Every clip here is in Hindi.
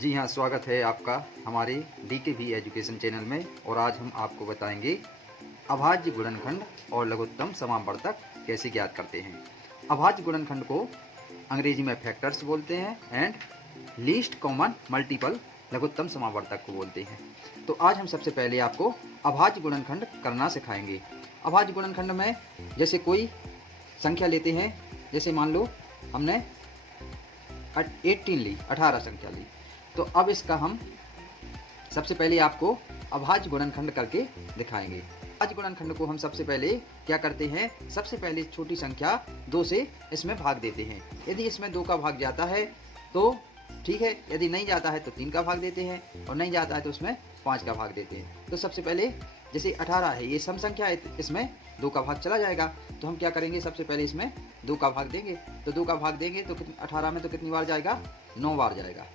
जी हाँ, स्वागत है आपका हमारे DKV एजुकेशन चैनल में। और आज हम आपको बताएंगे अभाज्य गुणनखंड और लघुत्तम समावर्तक कैसे ज्ञात करते हैं। अभाज्य गुणनखंड को अंग्रेजी में फैक्टर्स बोलते हैं एंड लीस्ट कॉमन मल्टीपल लघुत्तम समावर्तक को बोलते हैं। तो आज हम सबसे पहले आपको अभाज्य गुणनखंड करना सिखाएंगे। अभाज्य गुणनखंड में जैसे कोई संख्या लेते हैं, जैसे मान लो हमने 18 ली, 18 संख्या ली, तो अब इसका हम सबसे पहले आपको अभाज्य गुणनखंड करके दिखाएंगे। अभाज्य गुणनखंड को हम सबसे पहले क्या करते हैं, सबसे पहले छोटी संख्या 2 से इसमें भाग देते हैं। यदि इसमें 2 का भाग जाता है तो ठीक है, यदि नहीं जाता है तो 3 का भाग देते हैं, और नहीं जाता है तो उसमें 5 का भाग देते हैं। तो सबसे पहले जैसे 18 है, ये सम संख्या है, इसमें 2 का भाग चला जाएगा, तो हम क्या करेंगे, सबसे पहले इसमें 2 का भाग देंगे। तो 2 का भाग देंगे तो 18 में तो कितनी बार जाएगा, 9 बार जाएगा।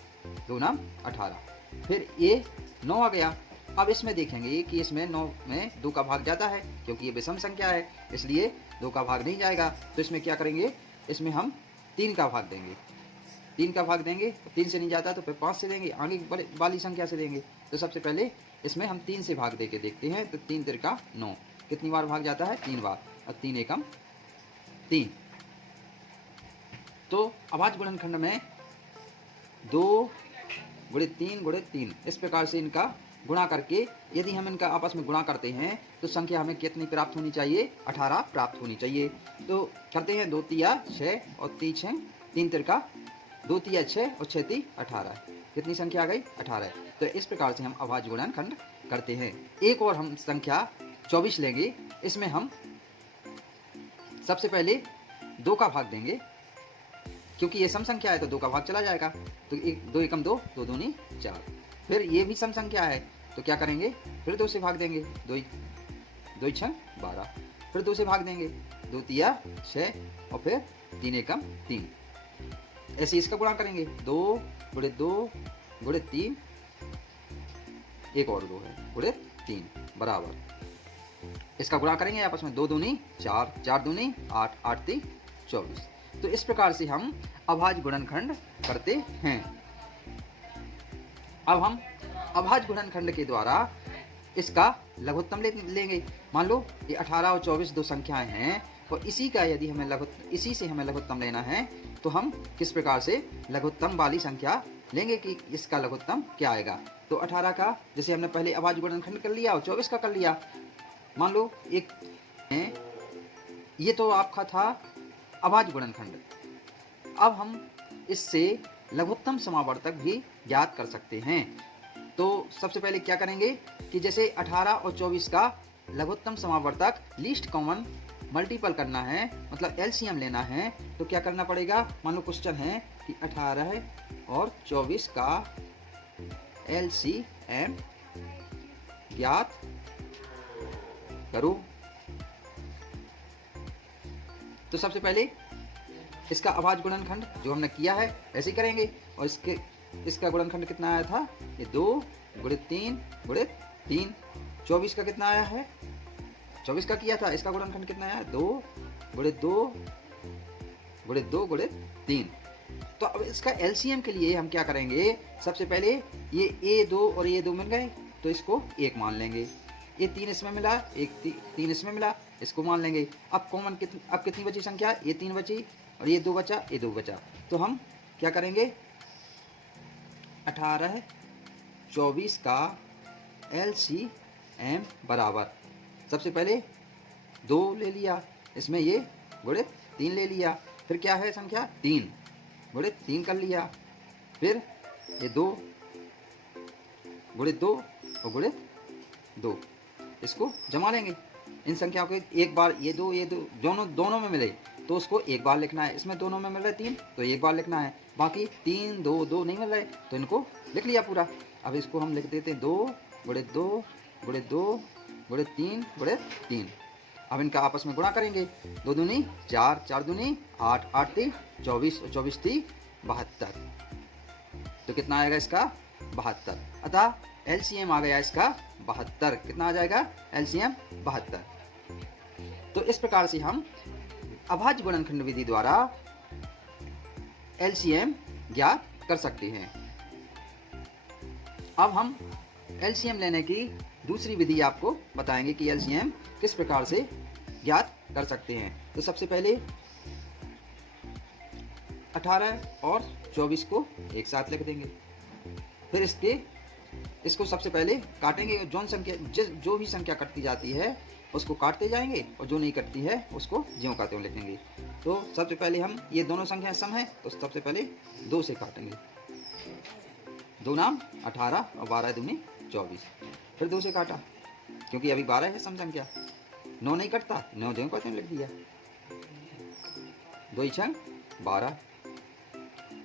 2 नाम 18, फिर ये 9 आ गया। अब इसमें देखेंगे कि इसमें 9 में 2 का भाग जाता है, क्योंकि ये विषम संख्या है इसलिए 2 का भाग नहीं जाएगा। तो इसमें क्या करेंगे, इसमें हम 3 का भाग देंगे। 3 का भाग देंगे, 3 से नहीं जाता तो फिर 5 से देंगे, आगे वाली संख्या से देंगे। तो सबसे पहले इसमें हम 3 से भाग दे के देखते हैं। तो 3 तिरका 9, कितनी बार भाग जाता है, 3 बार, और 3 एकम 3। तो अभाज्य गुणनखंड में 2 गुणे 3 गुणे 3 इस प्रकार से इनका गुणा करके यदि हम इनका आपस में गुणा करते हैं तो संख्या हमें कितनी प्राप्त होनी चाहिए, 18 प्राप्त होनी चाहिए। तो करते हैं 2 तिया 6 और 3 6, 3 तिरका 2 तिया 6 और 6 ती 18, कितनी संख्या आ गई, 18। तो इस प्रकार से हम अभाज्य गुणनखंड करते हैं। एक और हम संख्या 24 लेंगे, इसमें हम सबसे पहले 2 का भाग देंगे, क्योंकि ये सम संख्या है तो 2 का भाग चला जाएगा। तो 2 एकम 2, 2 दूनी 4। फिर ये भी सम संख्या है तो क्या करेंगे, फिर 2 से भाग देंगे, 2 6 12, फिर 2 से भाग देंगे, 2 तिया 6 और फिर 3 एकम 3। ऐसे इसका गुणा करेंगे, 2 गुणे 2 गुणे 3, एक और 2 है, गुणे 3 बराबर, इसका गुणा करेंगे आपस में, 2 दूनी 4, 4 दूनी 8, 8 ती 24। तो इस प्रकार से हम अभाज्य गुणनखंड करते हैं। अब हम अभाज्य गुणनखंड के द्वारा इसका लघुत्तम लेंगे। मान लो ये 18 और 24 दो संख्याएं हैं, और इसी का यदि हमें इसी से हमें लघुत्तम लेना है तो हम किस प्रकार से लघुत्तम वाली संख्या लेंगे कि इसका लघुत्तम क्या आएगा। तो 18 का जैसे हमने पहले अभाज्य गुणनखंड कर लिया और 24 का कर लिया। मान लो एक ये तो आपका था अभाज्य गुणनखंड। अब हम इससे लघुत्तम समावर्तक भी ज्ञात कर सकते हैं। तो सबसे पहले क्या करेंगे कि जैसे 18 और 24 का लघुत्तम समावर्तक लीस्ट कॉमन मल्टीपल करना है, मतलब LCM लेना है, तो क्या करना पड़ेगा। मान लो क्वेश्चन है कि 18 और 24 का LCM ज्ञात करो। तो सबसे पहले इसका अभाज्य गुणनखंड जो हमने किया है ऐसे ही करेंगे, और इसका गुणनखंड कितना आया था, ये 2 गुणे 3 गुणे 3। 24 का कितना आया है, 24 का किया था, इसका गुणनखंड कितना आया, 2 गुणे 2 गुणे 2 गुणे 3। तो अब इसका LCM के लिए हम क्या करेंगे, सबसे पहले ये A2 और ये 2 मिल गए तो इसको 1 मान लेंगे। ये 3 इसमें मिला, 3 इसमें मिला, इसको मान लेंगे। अब कॉमन अब कितनी बची संख्या, ये 3 बची और ये 2 बचा, ये 2 बचा। तो हम क्या करेंगे, 18 24 का LCM बराबर, सबसे पहले 2 ले लिया, इसमें ये गुणे 3 ले लिया, फिर क्या है संख्या 3 गुणे 3 कर लिया, फिर ये 2 गुणे 2 और गुणे 2, इसको जमा लेंगे। इन संख्याओं को एक बार ये 2 दोनों में मिले तो उसको एक बार लिखना है। इसमें दोनों में मिल रहा है 3 तो एक बार लिखना है, बाकी 3 2 2 नहीं मिल रहे तो इनको लिख लिया पूरा। अब इसको हम लिख देते हैं 2 गुणे 2 गुणे 2 गुणे 3 गुणे 3। अब इनका आपस में गुणा करेंगे, 2 दूनी 4, 4 दूनी 8, 8 ती 24 और 24 ती 72। तो कितना आएगा इसका, 72। अतः LCM आ गया इसका 72। कितना आ जाएगा, LCM 72। तो इस प्रकार से हम अभाज्य गुणनखंड विधि द्वारा LCM ज्ञात कर सकते हैं। अब हम एलसीएम लेने की दूसरी विधि आपको बताएंगे कि एलसीएम किस प्रकार से ज्ञात कर सकते हैं। तो सबसे पहले 18 और 24 को एक साथ लिख देंगे। फिर इसको सबसे पहले काटेंगे। जो भी संख्या कटती जाती है उसको काटते जाएंगे और जो नहीं कटती है उसको ज्यों का त्यों लिखेंगे। तो सबसे पहले हम ये दोनों संख्याएं सम है तो सबसे पहले 2 से काटेंगे। 2 नाम 18 और 12 दूनी 24। फिर 2 से काटा क्योंकि अभी 12 है सम संख्या। 9 नहीं कटता, 9 ज्यों का त्यों लिख दिया। 2 छंग 12।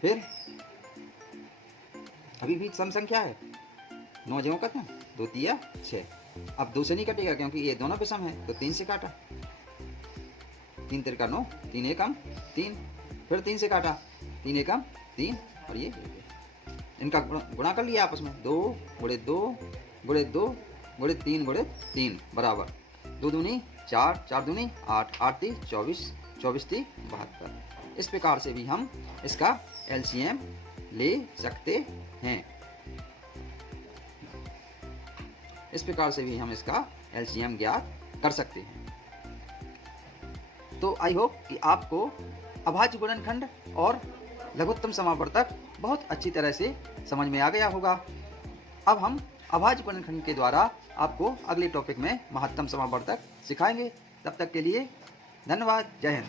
फिर अभी भी सम संख्या है, 9 ज्यों का त्यों, 2 तिया 6। अब 2 से नहीं कटेगा क्योंकि ये दोनों पे सम है तो 3 से काटा। 3 तिरका 9, 3 एकम 3। फिर 3 से काटा, 3 एकम 3 और ये इनका गुणा कर लिया आपस में। 2 गुणे 2 गुणे 2 गुणे 3 गुणे 3 बराबर 2 दूनी 4, 4 दूनी 8, 8 ती 24, 24 ती 72। इस प्रकार से भी हम इसका एलसीएम ले सकते हैं। इस प्रकार से भी हम इसका एलसीएम ज्ञात कर सकते हैं। तो आई होप कि आपको अभाज्य गुणनखंड और लघुत्तम समावर्तक बहुत अच्छी तरह से समझ में आ गया होगा। अब हम अभाज्य गुणनखंड के द्वारा आपको अगले टॉपिक में महत्तम समावर्तक सिखाएंगे। तब तक के लिए धन्यवाद। जय हिंद।